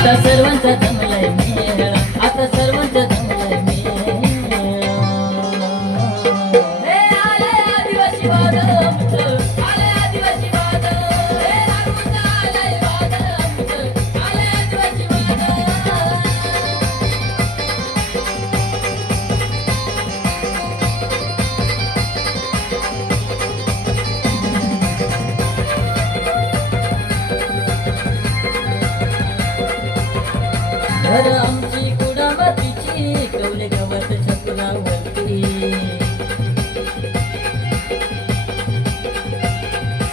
आता सर्वांचा जमलाय मेळ, आता सर्वांचा जमलाय मेळ. हे आले आदिवासी वादळ आमचं, आले आदिवासी वादळ. हे रागून आलंय वादळ आमचं, आले आदिवासी वादळ. घर आमची कुडामातीची, कवले गवत छपरावरती.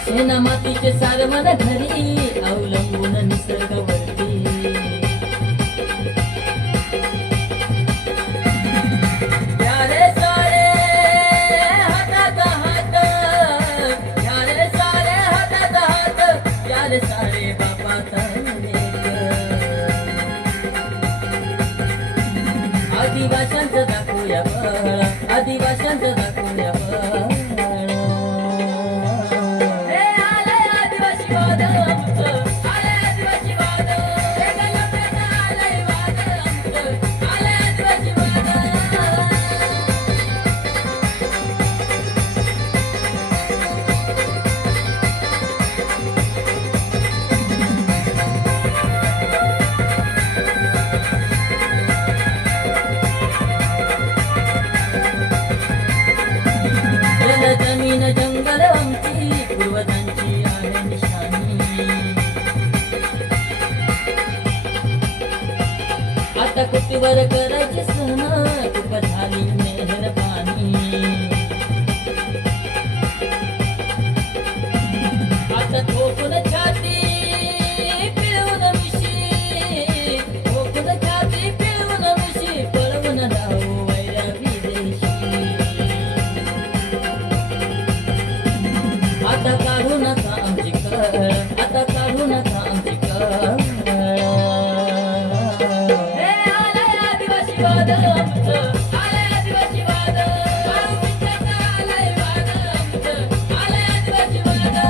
शेणा मातीचे सारवण घरी, अवलंबून निसर्गावरती. प्यारे सारे हातात हात, प्यारे सारे हातात हात, प्यारे सारे बापाचा लेक. आदिवाशांचं दाखवूया बळ, आदिवाशांचं दाखवूया बळ. हे आलंय आदिवासी वादळ आमचं, आलंय आदिवासी वादळ. हे गल्लपेटं आलंय वादळ आमचं, आलंय आदिवासी वादळ. जमीन जंगल आमची, पूर्वजांची आहे निशाणी. आता कुटीवर करायची सण, खूप झाली मेहरबानी. आता ठोकून छाती पिळवून मिशी, ठोकून छाती पिळवून मिशी, पळवून जाऊ वैरा विदेशी. आता काढू नका आमची कळ, आता काढू नका आमची कळ. हे आलंय आदिवासी वादळ आमचं, आलंय आदिवासी वादळ. काळुखीचं आलंय वादळ आमचं, आलंय आदिवासी वादळ.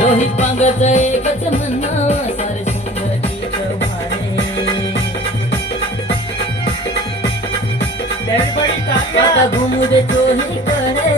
रोहित पांगचं एकच म्हणणं, सारे सुंदर गीत वाणे. Everybody, आता घुमू दे चोहीकडे,